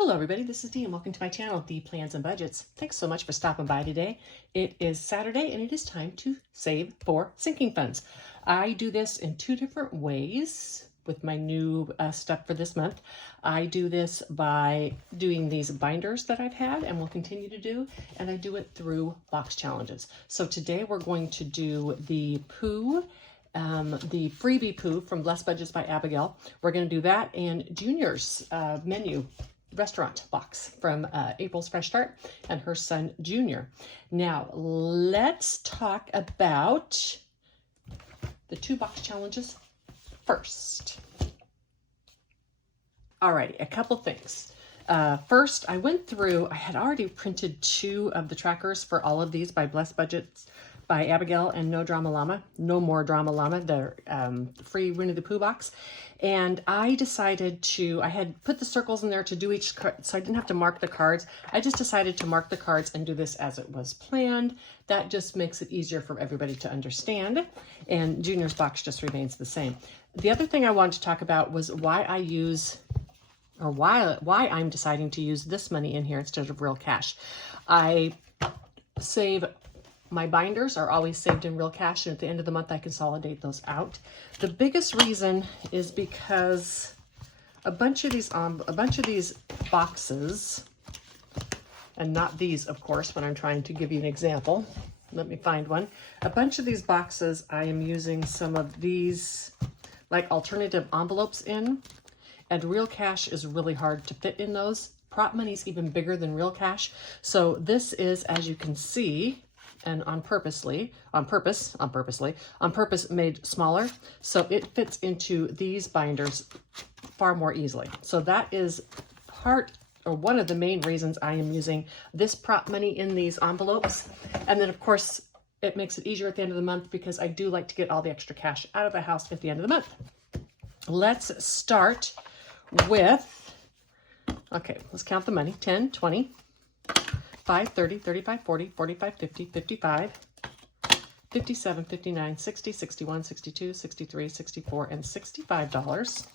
Hello everybody, this is Dee and welcome to my channel, Dee Plans and Budgets. Thanks so much for stopping by today. It is Saturday and it is time to save for sinking funds. I do this in two different ways with my new stuff for this month. I do this by doing these binders that I've had and will continue to do, and I do it through box challenges. So today we're going to do the poo, the freebie poo from Blessed Budgets by Abigail. We're going to do that and Junior's menu restaurant box from April's Fresh Start and her son Junior. Now let's talk about the two box challenges first. Alrighty, a couple things. First, I went through, I had already printed two of the trackers for all of these by Blessed Budgets by Abigail and No More Drama Llama, the free Winnie the Pooh box. And I decided to, I had put the circles in there to do each card, so I didn't have to mark the cards. I just decided to mark the cards and do this as it was planned. That just makes it easier for everybody to understand. And Junior's box just remains the same. The other thing I wanted to talk about was why I use, or why I'm deciding to use this money in here instead of real cash. I save, my binders are always saved in real cash, and at the end of the month I consolidate those out. The biggest reason is because a bunch of these boxes, and not these of course when I'm trying to give you an example. Let me find one. A bunch of these boxes I am using some of these like alternative envelopes in, and real cash is really hard to fit in those. Prop money's even bigger than real cash. So this is, as you can see, and on purpose made smaller, so it fits into these binders far more easily. So that is part, or one of the main reasons I am using this prop money in these envelopes. And then of course it makes it easier at the end of the month because I do like to get all the extra cash out of the house at the end of the month. Let's start with, okay, let's count the money. 10, 20, 5, 30, 35, 40, 45, 50, 55, 57, 59, 60, 61, 62, 63, 64, and $65.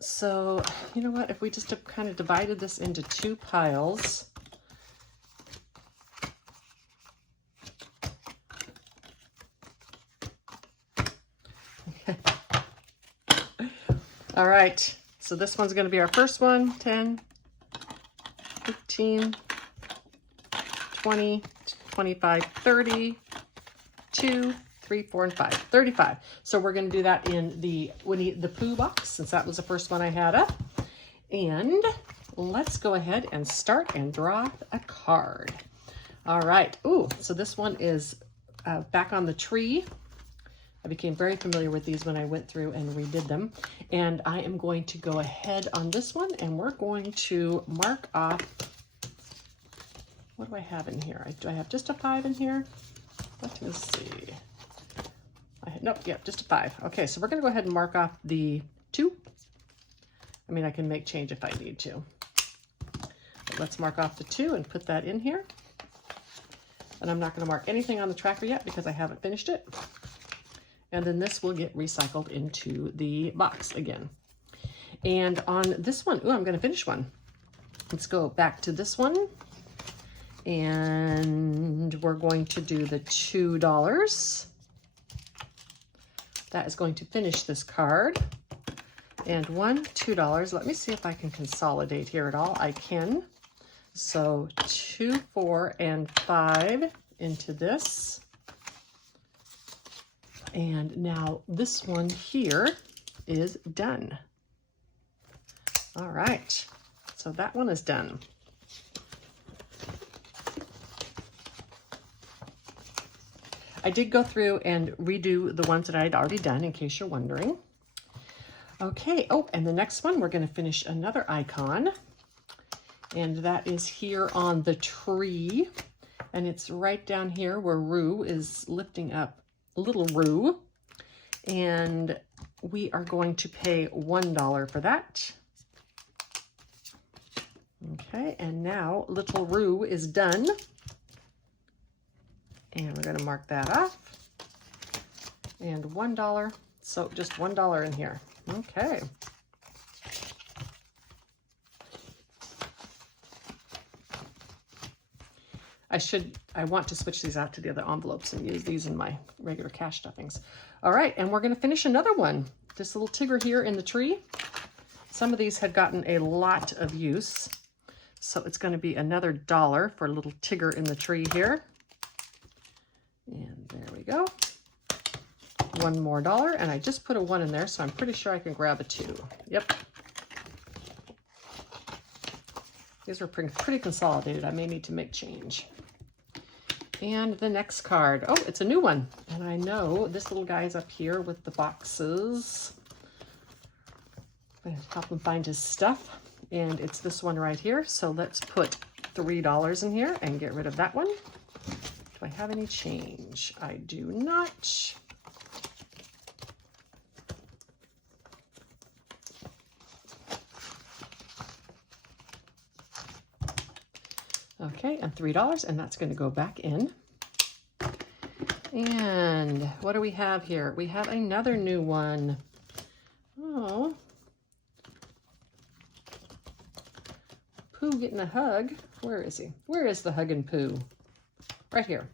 So, you know what, if we just have kind of divided this into two piles, all right, so this one's going to be our first one. 10, 15, 20, 25, 30, 2, 3, 4, and 5, 35. So we're going to do that in the Winnie the Pooh box, since that was the first one I had up. And let's go ahead and start and draw a card. All right. Ooh, so this one is back on the tree. I became very familiar with these when I went through and redid them. And I am going to go ahead on this one and we're going to mark off, what do I have in here? Do I have just a 5 in here? Let me see. Nope, yeah, just a 5. Okay, so we're gonna go ahead and mark off the 2. I mean, I can make change if I need to. But let's mark off the 2 and put that in here. And I'm not gonna mark anything on the tracker yet because I haven't finished it. And then this will get recycled into the box again. And on this one, ooh, I'm gonna finish one. Let's go back to this one. And we're going to do the $2. That is going to finish this card. And $2. Let me see if I can consolidate here at all. I can. So 2, 4, and 5 into this. And now this one here is done. All right, so that one is done. I did go through and redo the ones that I had already done, in case you're wondering. Okay, oh, and the next one, we're gonna finish another icon. And that is here on the tree. And it's right down here where Roo is lifting up little Roo, and we are going to pay $1 for that. Okay, and now little Roo is done, and we're going to mark that off. And $1, so just $1 in here. Okay. I want to switch these out to the other envelopes and use these in my regular cash stuffings. All right, and we're gonna finish another one. This little Tigger here in the tree. Some of these had gotten a lot of use. So it's gonna be another $1 for a little Tigger in the tree here. And there we go. One more $1, and I just put a 1 in there, so I'm pretty sure I can grab a 2. Yep. These were pretty consolidated. I may need to make change. And the next card. Oh, it's a new one. And I know this little guy's up here with the boxes. I'm gonna help him find his stuff. And it's this one right here. So let's put $3 in here and get rid of that one. Do I have any change? I do not. Okay, and $3, and that's going to go back in. And what do we have here? We have another new one. Oh. Pooh getting a hug. Where is he? Where is the hugging Pooh? Right here.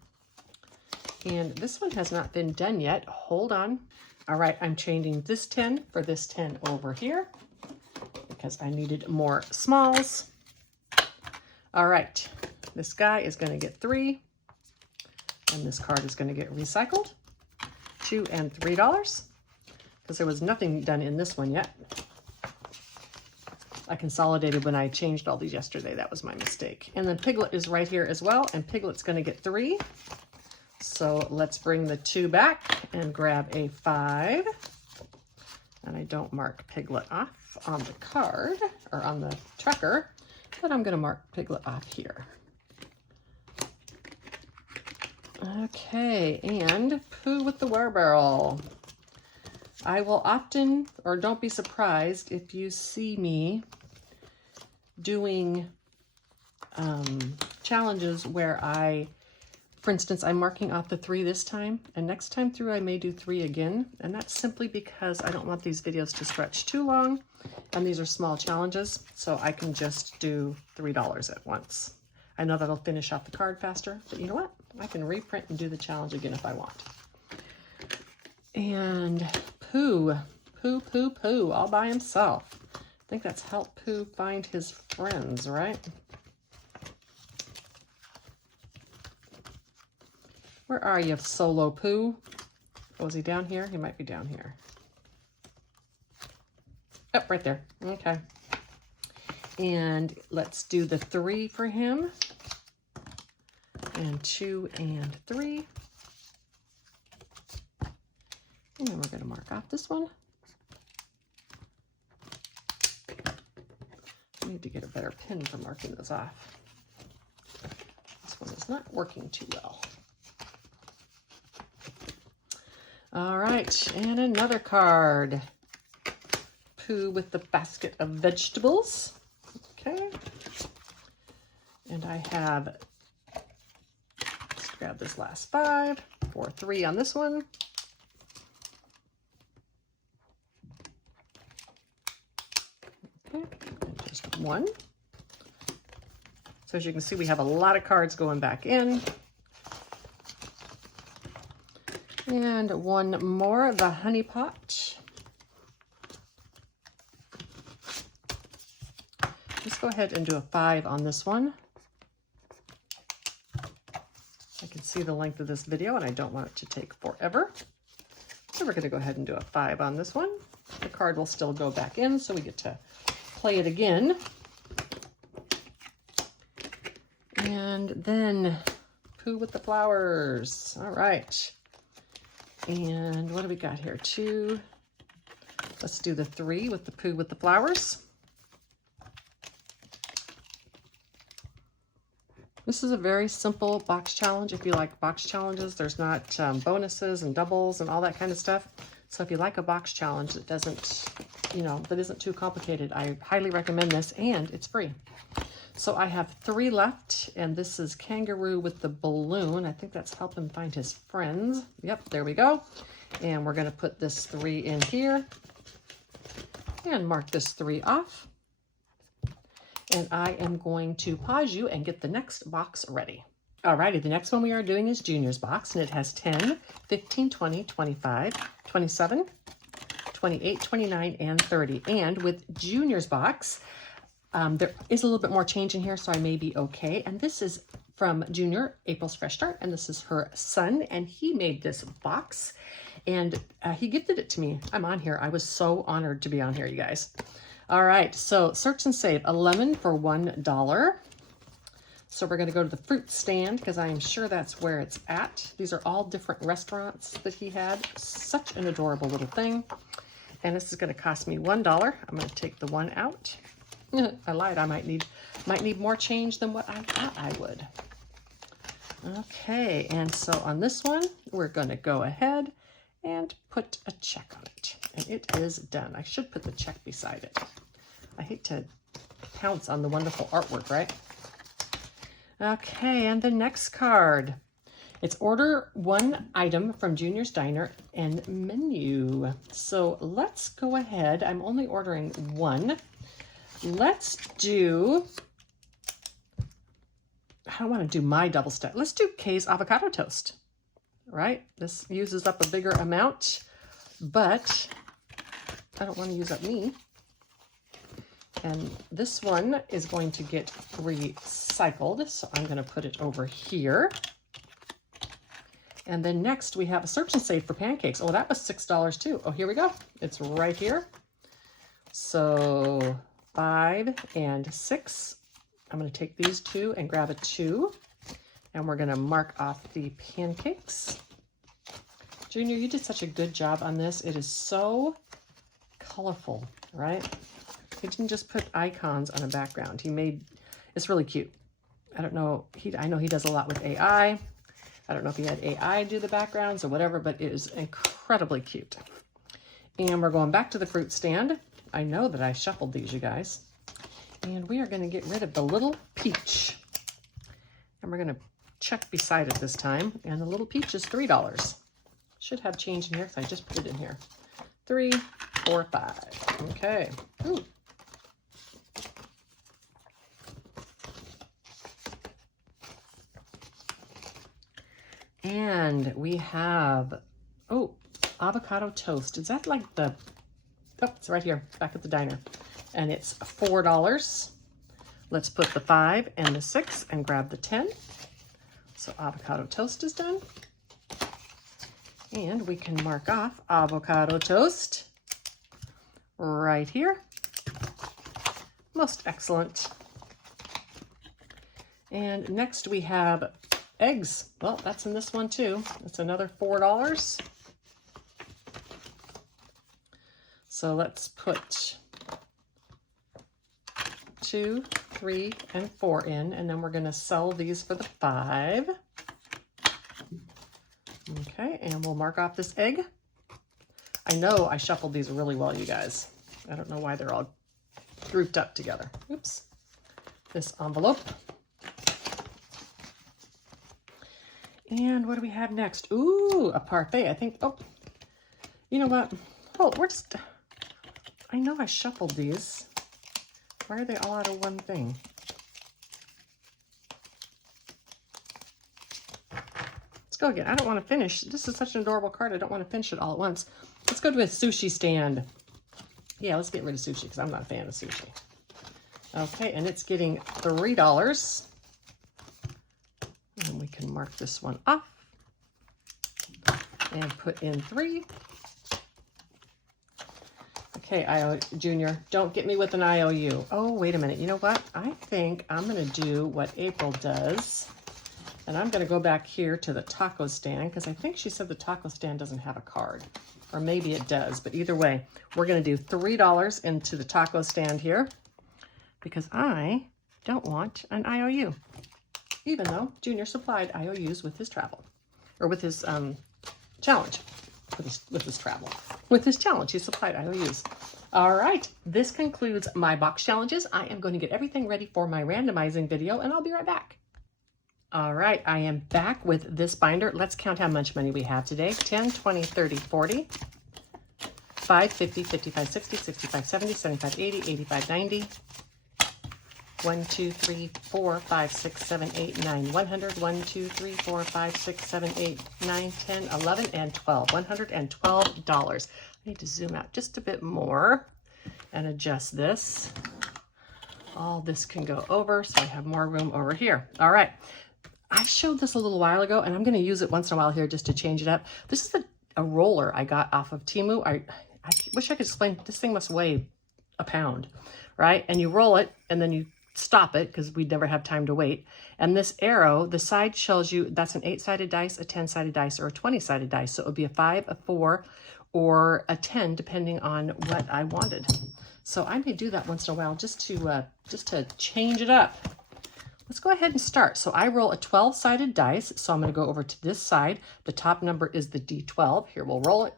And this one has not been done yet. Hold on. All right, I'm changing this 10 for this 10 over here because I needed more smalls. All right, this guy is going to get 3, and this card is going to get recycled. $2 and $3 because there was nothing done in this one yet. I consolidated when I changed all these yesterday. That was my mistake. And then Piglet is right here as well, and Piglet's going to get 3. So let's bring the 2 back and grab a 5. And I don't mark Piglet off on the card or on the tracker, but I'm going to mark Piglet off here. Okay, and Pooh with the wheelbarrow. I will often, or don't be surprised if you see me doing challenges where for instance, I'm marking off the 3 this time, and next time through I may do 3 again, and that's simply because I don't want these videos to stretch too long, and these are small challenges, so I can just do $3 at once. I know that'll finish off the card faster, but you know what? I can reprint and do the challenge again if I want. And Pooh, all by himself. I think that's help Pooh find his friends, right? Where are you, solo Pooh? Oh, is he down here? He might be down here. Oh, right there. Okay. And let's do the 3 for him. And 2 and 3. And then we're going to mark off this one. I need to get a better pin for marking this off. This one is not working too well. All right, and another card. Pooh with the basket of vegetables. Okay. And I have, let's grab this last 5 for 3 on this one. Okay, and just 1. So as you can see, we have a lot of cards going back in. And 1 more, the honey pot. Let's go ahead and do a 5 on this one. I can see the length of this video and I don't want it to take forever. So we're going to go ahead and do a 5 on this one. The card will still go back in, so we get to play it again. And then Pooh with the flowers. All right. And what do we got here? 2. Let's do the 3 with the Pooh with the flowers. This is a very simple box challenge. If you like box challenges, there's not bonuses and doubles and all that kind of stuff. So if you like a box challenge that doesn't, that isn't too complicated, I highly recommend this, and it's free. So I have 3 left, and this is Kangaroo with the balloon. I think that's help him find his friends. Yep, there we go. And we're going to put this 3 in here and mark this 3 off. And I am going to pause you and get the next box ready. Alrighty, the next one we are doing is Junior's box, and it has 10, 15, 20, 25, 27, 28, 29, and 30. And with Junior's box, there is a little bit more change in here, so I may be okay. And this is from Junior, April's Fresh Start, and this is her son, and he made this box, and he gifted it to me. I'm on here. I was so honored to be on here, you guys. All right, so search and save, a lemon for $1. So we're going to go to the fruit stand because I am sure that's where it's at. These are all different restaurants that he had. Such an adorable little thing. And this is going to cost me $1. I'm going to take the one out. I lied. I might need more change than what I thought I would. Okay, and so on this one, we're going to go ahead and put a check on it. And it is done. I should put the check beside it. I hate to pounce on the wonderful artwork, right? Okay, and the next card. It's order one item from Junior's Diner and Menu. So let's go ahead. I'm only ordering one. Let's do, I don't want to do my double stack. Let's do Kay's avocado toast, right? This uses up a bigger amount, but I don't want to use up me. And this one is going to get recycled, so I'm going to put it over here. And then next we have a search and save for pancakes. Oh, that was $6 too. Oh, here we go. It's right here. So 5 and 6. I'm going to take these two and grab a 2. And we're going to mark off the pancakes. Junior, you did such a good job on this. It is so colorful, right? He didn't just put icons on a background. He made, it's really cute. I don't know, I know he does a lot with AI. I don't know if he had AI do the backgrounds or whatever, but it is incredibly cute. And we're going back to the fruit stand. I know that I shuffled these, you guys. And we are going to get rid of the little peach. And we're going to check beside it this time. And the little peach is $3. Should have change in here because I just put it in here. 3, 4, 5. Okay. Ooh. And we have, oh, avocado toast. Is that like the, oh, it's right here, back at the diner. And it's $4. Let's put the 5 and the 6 and grab the 10. So avocado toast is done. And we can mark off avocado toast right here. Most excellent. And next we have eggs. Well, that's in this one too. It's another $4. So let's put 2, 3, and 4 in, and then we're going to sell these for the 5. Okay, and we'll mark off this egg. I know I shuffled these really well, you guys. I don't know why they're all grouped up together. Oops. This envelope. And what do we have next? Ooh, a parfait. I think, oh, you know what? Oh, we're just, I know I shuffled these. Why are they all out of one thing? Let's go again. I don't want to finish. This is such an adorable card. I don't want to finish it all at once. Let's go to a sushi stand. Yeah, let's get rid of sushi because I'm not a fan of sushi. Okay, and it's getting $3. And we can mark this one off and put in 3. Okay, Junior, don't get me with an IOU. Oh, wait a minute. You know what? I think I'm going to do what April does. And I'm going to go back here to the taco stand because I think she said the taco stand doesn't have a card. Or maybe it does. But either way, we're going to do $3 into the taco stand here because I don't want an IOU. Even though Junior supplied IOUs with his travel. Or with his challenge. With his travel. With his challenge, he supplied IOUs. All right, this concludes my box challenges. I am going to get everything ready for my randomizing video, and I'll be right back. All right, I am back with this binder. Let's count how much money we have today. 10, 20, 30, 40, 5, 50, 55, 60, 65, 70, 75, 80, 85, 90, 1, 2, 3, 4, 5, 6, 7, 8, 9, 100, 1, 2, 3, 4, 5, 6, 7, 8, 9, 10, 11, and 12, $112. I need to zoom out just a bit more and adjust this. All this can go over, so I have more room over here. All right, I showed this a little while ago, and I'm gonna use it once in a while here just to change it up. This is a roller I got off of Temu. I wish I could explain. This thing must weigh a pound, right? And you roll it, and then you stop it, because we'd never have time to wait. And this arrow, the side shows you that's an 8-sided dice, a 10-sided dice, or a 20-sided dice. So it would be a 5, a 4, or a 10, depending on what I wanted. So I may do that once in a while just to change it up. Let's go ahead and start. So I roll a 12-sided dice. So I'm going to go over to this side. The top number is the D12. Here, we'll roll it.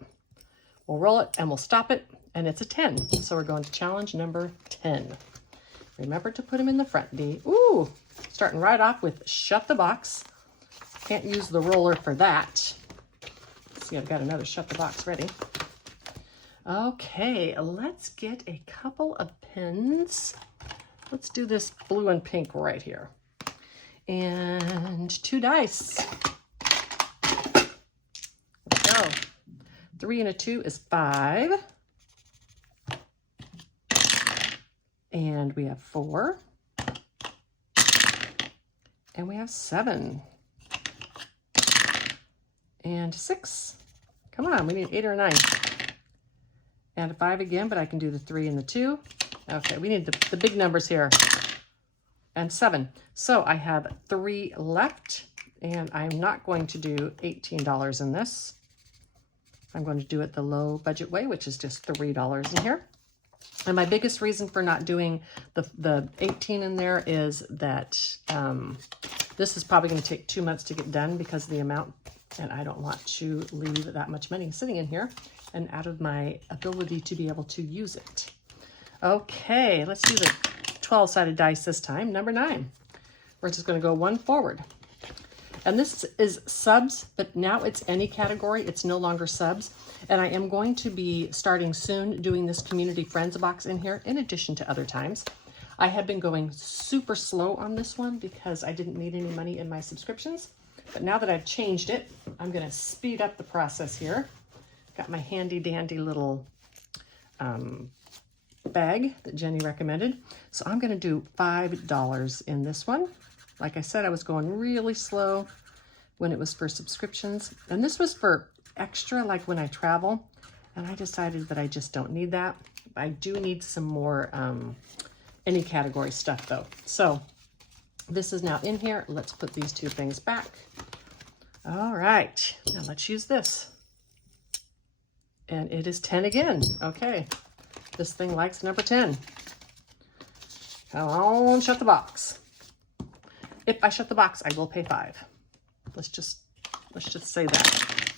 We'll roll it and we'll stop it. And it's a 10. So we're going to challenge number 10. Remember to put them in the front, D. Ooh, starting right off with shut the box. Can't use the roller for that. Let's see, I've got another shut the box ready. Okay, let's get a couple of pins. Let's do this blue and pink right here. And 2 dice. Let's go. 3 and a 2 is 5. And we have 4. And we have 7. And 6. Come on, we need 8 or 9. And a 5 again, but I can do the 3 and the 2. Okay, we need the big numbers here. And 7. So I have 3 left, and I'm not going to do $18 in this. I'm going to do it the low budget way, which is just $3 in here. And my biggest reason for not doing the 18 in there is that this is probably going to take 2 months to get done because of the amount, and I don't want to leave that much money sitting in here and out of my ability to be able to use it. Okay, let's do the 12-sided dice this time, number 9. We're just going to go 1 forward. And this is subs, but now it's any category. It's no longer subs. And I am going to be starting soon doing this community friends box in here in addition to other times. I have been going super slow on this one because I didn't need any money in my subscriptions. But now that I've changed it, I'm going to speed up the process here. Got my handy dandy little bag that Jenny recommended. So I'm going to do $5 in this one. Like I said, I was going really slow when it was for subscriptions. And this was for extra, like when I travel. And I decided that I just don't need that. I do need some more any category stuff though. So this is now in here. Let's put these 2 things back. All right, now let's use this. And it is 10 again. Okay, this thing likes number 10. Come on, shut the box. If I shut the box, I will pay 5. Let's just say that.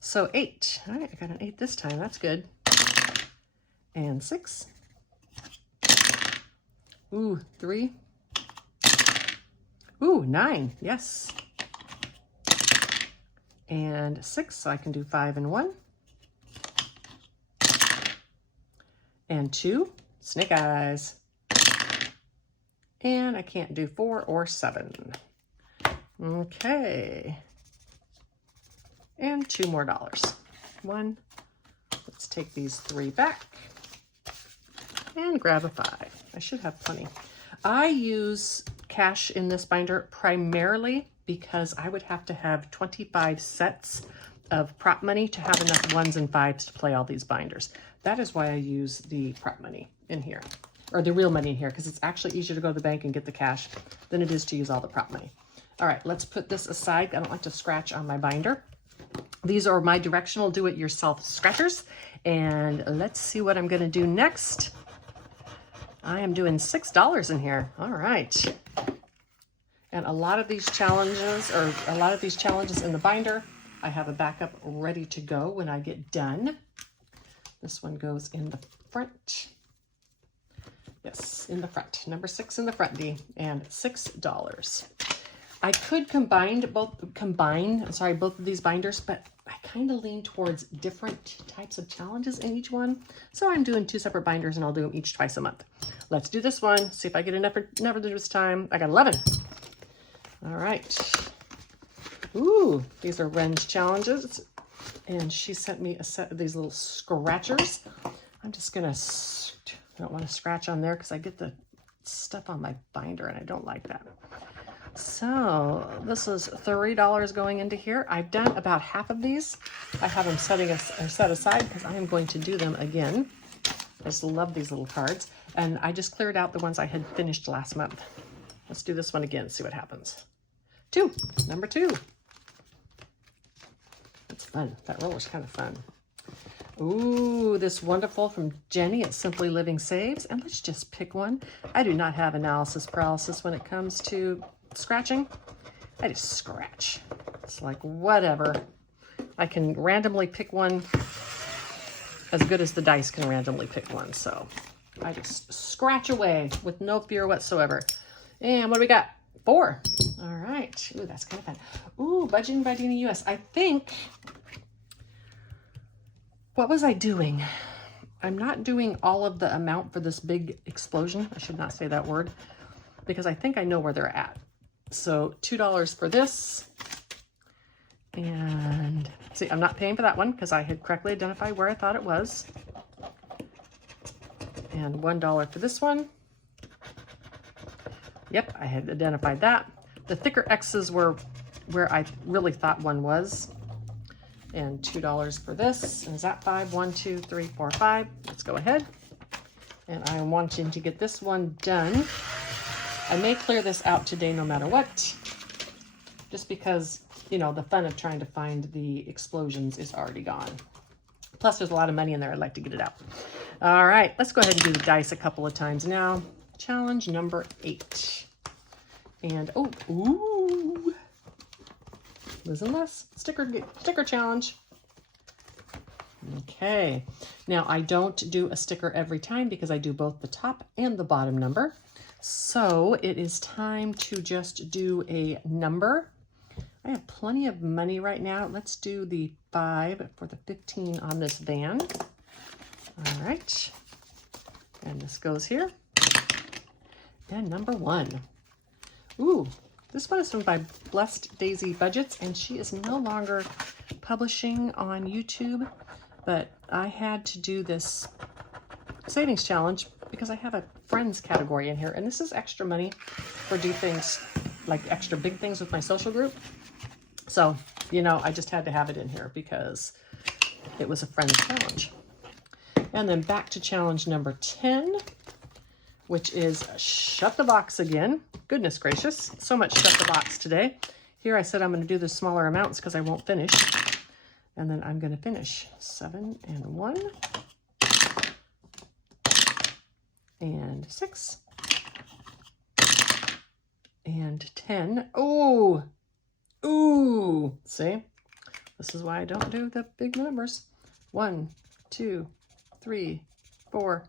So 8. All right, I got an 8 this time. That's good. And 6. Ooh, 3. Ooh, 9. Yes. And 6. So I can do 5 and 1. And 2. Snake eyes. And I can't do 4 or 7. Okay. And 2 more dollars. 1. Let's take these 3 back. And grab a 5. I should have plenty. I use cash in this binder primarily because I would have to have 25 sets of prop money to have enough 1s and 5s to play all these binders. That is why I use the prop money in here. Or the real money in here, because it's actually easier to go to the bank and get the cash than it is to use all the prop money. All right, let's put this aside. I don't like to scratch on my binder. These are my directional do-it-yourself scratchers. And let's see what I'm gonna do next. I am doing $6 in here. All right. And a lot of these challenges, in the binder, I have a backup ready to go when I get done. This one goes in the front. Yes, in the front. Number 6 in the front, D, and $6. I could combine both of these binders, but I kind of lean towards different types of challenges in each one. So I'm doing 2 separate binders and I'll do them each twice a month. Let's do this one. See if I get enough this time. I got 11. All right. Ooh, these are Ren's challenges. And she sent me a set of these little scratchers. I'm just gonna, I don't want to scratch on there because I get the stuff on my binder and I don't like that. So this is $3 going into here. I've done about half of these. I have them set aside because I am going to do them again. I just love these little cards. And I just cleared out the ones I had finished last month. Let's do this one again, see what happens. 2, number 2. It's fun. That roller's kind of fun. Ooh, this wonderful from Jenny at Simply Living Saves. And let's just pick one. I do not have analysis paralysis when it comes to scratching. I just scratch. It's like whatever. I can randomly pick one as good as the dice can randomly pick one. So I just scratch away with no fear whatsoever. And what do we got? 4. All right. Ooh, that's kind of fun. Ooh, Budgeting by Dina US. I think, what was I doing? I'm not doing all of the amount for this big explosion. I should not say that word because I think I know where they're at. So $2 for this. And see, I'm not paying for that one because I had correctly identified where I thought it was. And $1 for this one. Yep, I had identified that. The thicker X's were where I really thought one was. And $2 for this. And is that 5? 1, 2, 3, 4, 5. Let's go ahead. And I am wanting to get this one done. I may clear this out today no matter what. Just because, you know, the fun of trying to find the explosions is already gone. Plus, there's a lot of money in there. I'd like to get it out. All right, let's go ahead and do the dice a couple of times now. Challenge number 8. And, oh, ooh. Liz and Les, sticker challenge. Okay, now I don't do a sticker every time because I do both the top and the bottom number. So it is time to just do a number. I have plenty of money right now. Let's do the 5 for the 15 on this van. All right, and this goes here. And number 1. Ooh, this one is from by Blessed Daisy Budgets, and she is no longer publishing on YouTube, but I had to do this savings challenge because I have a friends category in here, and this is extra money for do things like extra big things with my social group. So, you know, I just had to have it in here because it was a friends challenge. And then back to challenge number 10, which is shut the box again. Goodness gracious, so much shut the box today. Here I said I'm going to do the smaller amounts because I won't finish. And then I'm going to finish 7 and 1 and 6 and 10. Ooh, ooh, see? This is why I don't do the big numbers. 1, 2, 3, 4,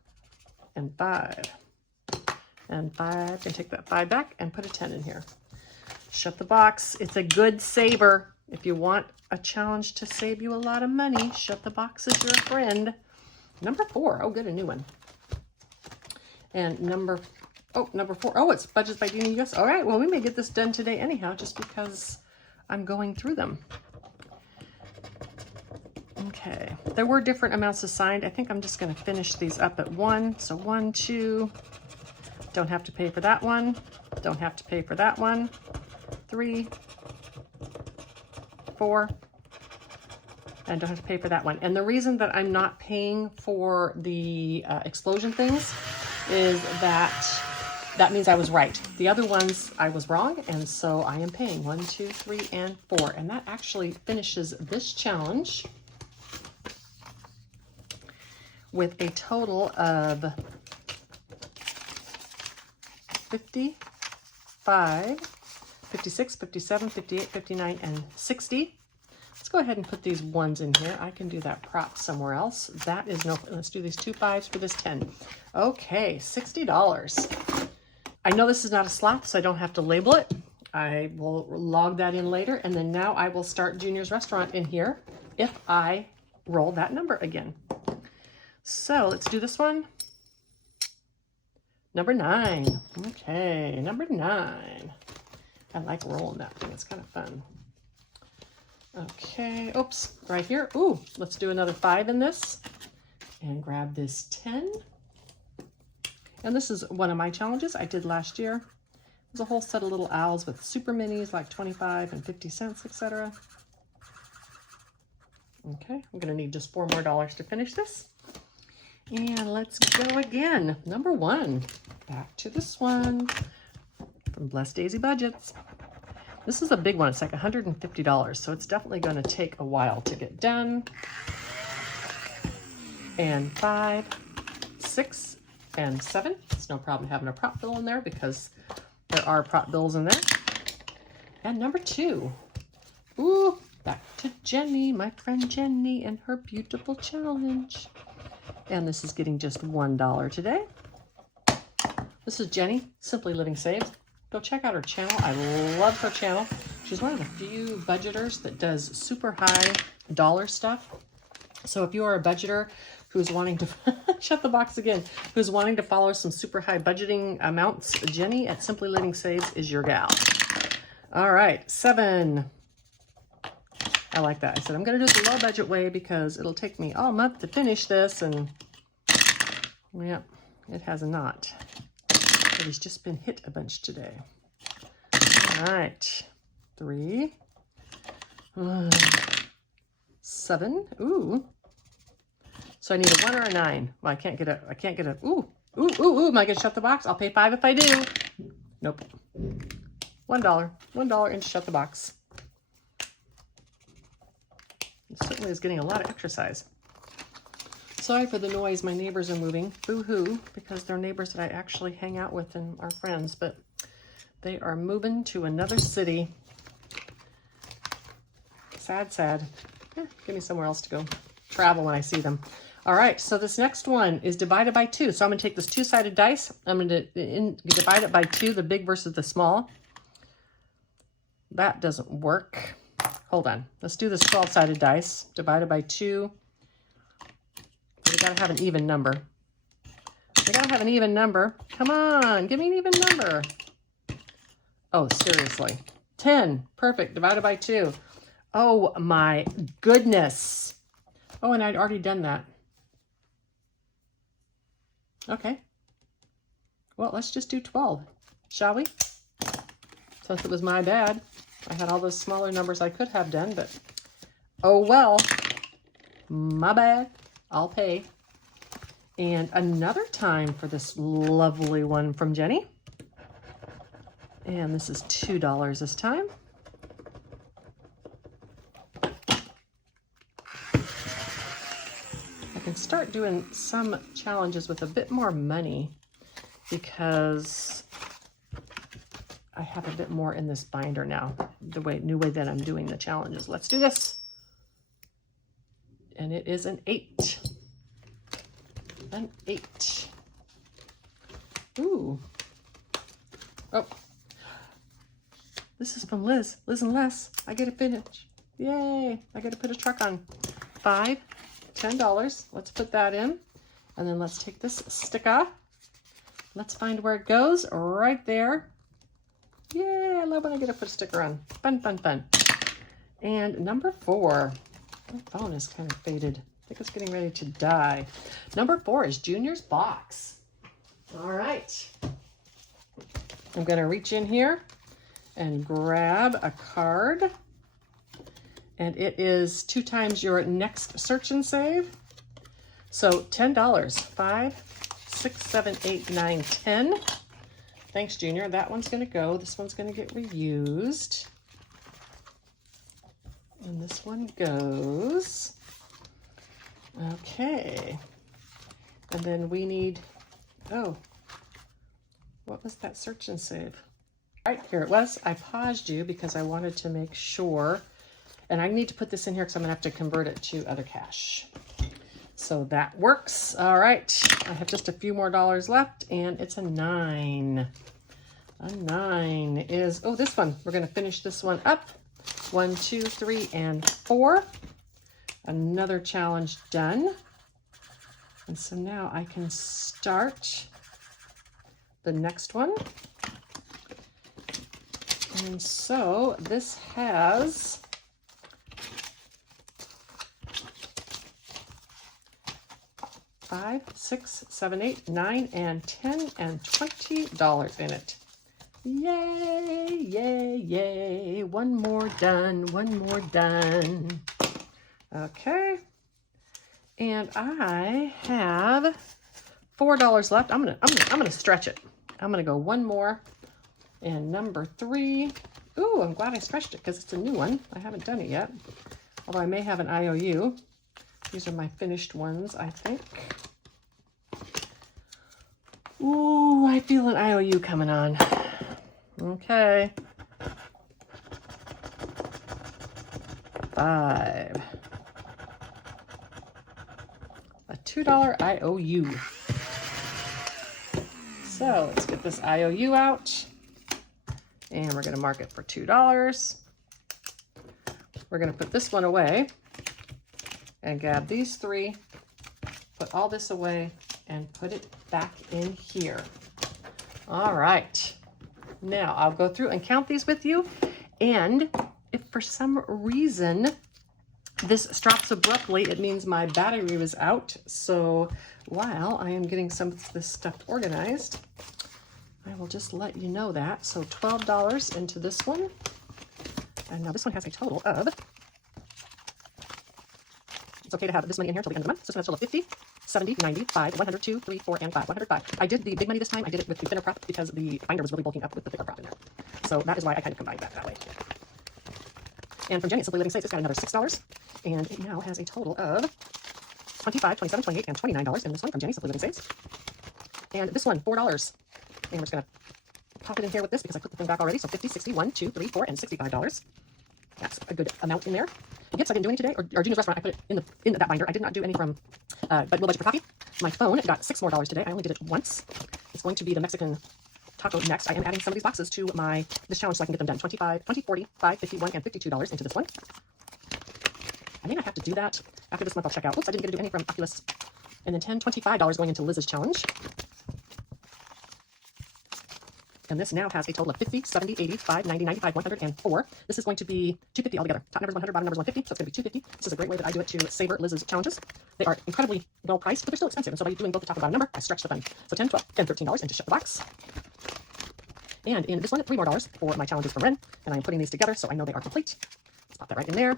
and 5. And 5, and take that 5 back and put a 10 in here. Shut the box. It's a good saver. If you want a challenge to save you a lot of money, shut the box is your friend. Number 4. Oh, good, a new one. And number 4. Oh, it's Budgets by Dina US. All right, well, we may get this done today anyhow, just because I'm going through them. Okay, there were different amounts assigned. I think I'm just going to finish these up at 1. So 1, 2. Don't have to pay for that one. Don't have to pay for that one. 3, 4, and don't have to pay for that one. And the reason that I'm not paying for the explosion things is that means I was right. The other ones I was wrong, and so I am paying 1, 2, 3, and 4. And that actually finishes this challenge with a total of 55, 56, 57, 58, 59, and 60. Let's go ahead and put these ones in here. I can do that prop somewhere else. That is no, let's do these 2 5s for this 10. Okay, $60. I know this is not a slot, so I don't have to label it. I will log that in later, and then now I will start Junior's Restaurant in here if I roll that number again. So let's do this one. Number 9. Okay, number 9. I like rolling that thing. It's kind of fun. Okay, oops, right here. Ooh, let's do another 5 in this and grab this 10. And this is one of my challenges I did last year. There's a whole set of little owls with super minis like 25 and 50 cents, etc. Okay, I'm gonna need just $4 more to finish this. And let's go again. Number 1, back to this one from Blessed Daisy Budgets. This is a big one. It's like $150, so it's definitely going to take a while to get done. And 5, 6, and 7. It's no problem having a prop bill in there because there are prop bills in there. And number 2. Ooh, back to Jenny, my friend Jenny, and her beautiful challenge. And this is getting just $1 today. This is Jenny, Simply Living Saved. Go check out her channel. I love her channel. She's one of the few budgeters that does super high dollar stuff. So if you are a budgeter who's wanting to, shut the box again, who's wanting to follow some super high budgeting amounts, Jenny at Simply Living Saves is your gal. All right, 7. I like that. I said, I'm going to do it the low budget way because it'll take me all month to finish this. And yeah, it has not. But he's just been hit a bunch today. All right, 3, 7. Ooh. So I need a 1 or a 9. Well, I can't get a, ooh. Am I gonna shut the box? I'll pay 5 if I do. Nope. $1. $1 and shut the box. It certainly is getting a lot of exercise. Sorry for the noise. My neighbors are moving. Boo-hoo, because they're neighbors that I actually hang out with and are friends, but they are moving to another city. Sad, sad. Give me somewhere else to go travel when I see them. All right, so this next one is divided by 2. So I'm going to take this 2-sided dice. I'm going to divide it by 2, the big versus the small. That doesn't work. Hold on. Let's do this 12-sided dice. Divided by 2. We got to have an even number. We got to have an even number. Come on, give me an even number. Oh, seriously. 10. Perfect. Divided by 2. Oh, my goodness. Oh, and I'd already done that. Okay. Well, let's just do 12, shall we? Since it was my bad. I had all those smaller numbers I could have done, but oh well. My bad. I'll pay. And another time for this lovely one from Jenny. And this is $2 this time. I can start doing some challenges with a bit more money because I have a bit more in this binder now, the new way that I'm doing the challenges. Let's do this. And it is an 8. An 8. Ooh. Oh. This is from Liz. Liz and Les. I get to finish. Yay. I get to put a truck on. 5. $10. Let's put that in. And then let's take this sticker. Let's find where it goes. Right there. Yay. I love when I get to put a sticker on. Fun, fun, fun. And number 4. My phone is kind of faded. I think it's getting ready to die. Number 4 is Junior's box. All right. I'm going to reach in here and grab a card. And it is 2 times your next search and save. So $10. 5, 6, 7, 8, 9, 10. Thanks, Junior. That one's going to go. This one's going to get reused. And this one goes. Okay. And then we need, oh, what was that search and save? All right, here it was. I paused you because I wanted to make sure. And I need to put this in here because I'm going to have to convert it to other cash. So that works. All right. I have just a few more dollars left, and it's a 9. A 9 is, oh, this one. We're going to finish this one up. 1, 2, 3, and 4. Another challenge done. And so now I can start the next one. And so this has 5, 6, 7, 8, 9, and 10 and $20 in it. Yay, yay, yay. One more done, one more done. Okay. And I have $4 left. I'm gonna stretch it. I'm gonna go one more. And number 3. Ooh, I'm glad I stretched it because it's a new one. I haven't done it yet. Although I may have an IOU. These are my finished ones, I think. Ooh, I feel an IOU coming on. Okay. 5. A $2 IOU. So let's get this IOU out. And we're going to mark it for $2. We're going to put this one away and grab these 3, put all this away, and put it back in here. All right. Now I'll go through and count these with you. And if for some reason this stops abruptly, it means my battery was out. So while I am getting some of this stuff organized, I will just let you know that. So $12 into this one. And now this one has a total of, it's okay to have this money in here until the end of the month. So this one has a total of 50, 70, 90, 5, 100, 2, 3, 4, and 5. 105. I did the big money this time. I did it with the thinner prop because the binder was really bulking up with the thicker prop in there. So that is why I kind of combined that way. And from Jenny at Simply Living Saves, it's got another $6. And it now has a total of $25, $27, $28, and $29 in this one from Jenny Simply Living Saves. And this one, $4. And we're just going to pop it in here with this because I put the thing back already. So 50, 60, 1, 2, 3, 4, and $65. That's a good amount in there. The gifts I didn't do any today, or Gina's restaurant, I put it in that binder. I did not do any from but We'll Budget for Coffee. My phone got $6 more today. I only did it once. It's going to be the Mexican taco next. I am adding some of these boxes to this challenge so I can get them done. 25, 20, 40, 5, 51, and $52 into this one. I may not have to do that. After this month, I'll check out. Oops, I didn't get to do any from Oculus. And then $10, $25 going into Liz's challenge. And this now has a total of 50, 70, 80, 5, 90, 95, 104. This is going to be $250 altogether. Top number's 100, bottom number's 150, so it's going to be $250. This is a great way that I do it to savor Liz's challenges. They are incredibly well priced, but they're still expensive. And so by doing both the top and bottom number, I stretch the fund. So $10, $12, and $13 into ship the box. And in this one, $3 more for my challenges from Ren. And I'm putting these together so I know they are complete. Let's pop that right in there.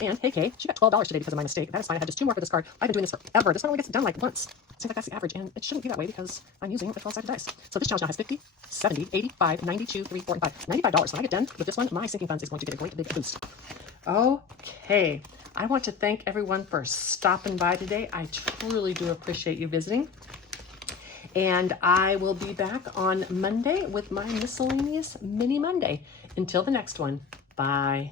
And hey, Kay, she got $12 today because of my mistake. That is fine. I had just 2 more for this card. I've been doing this forever. This one only gets done like once. Seems like that's the average, and it shouldn't be that way because I'm using the 12-sided dice. So this challenge now has 50, 70, 85, 92, 3, 4, and 5. $95. When I get done with this one, my sinking funds is going to get a great big boost. Okay. I want to thank everyone for stopping by today. I truly do appreciate you visiting. And I will be back on Monday with my miscellaneous mini Monday. Until the next one, bye.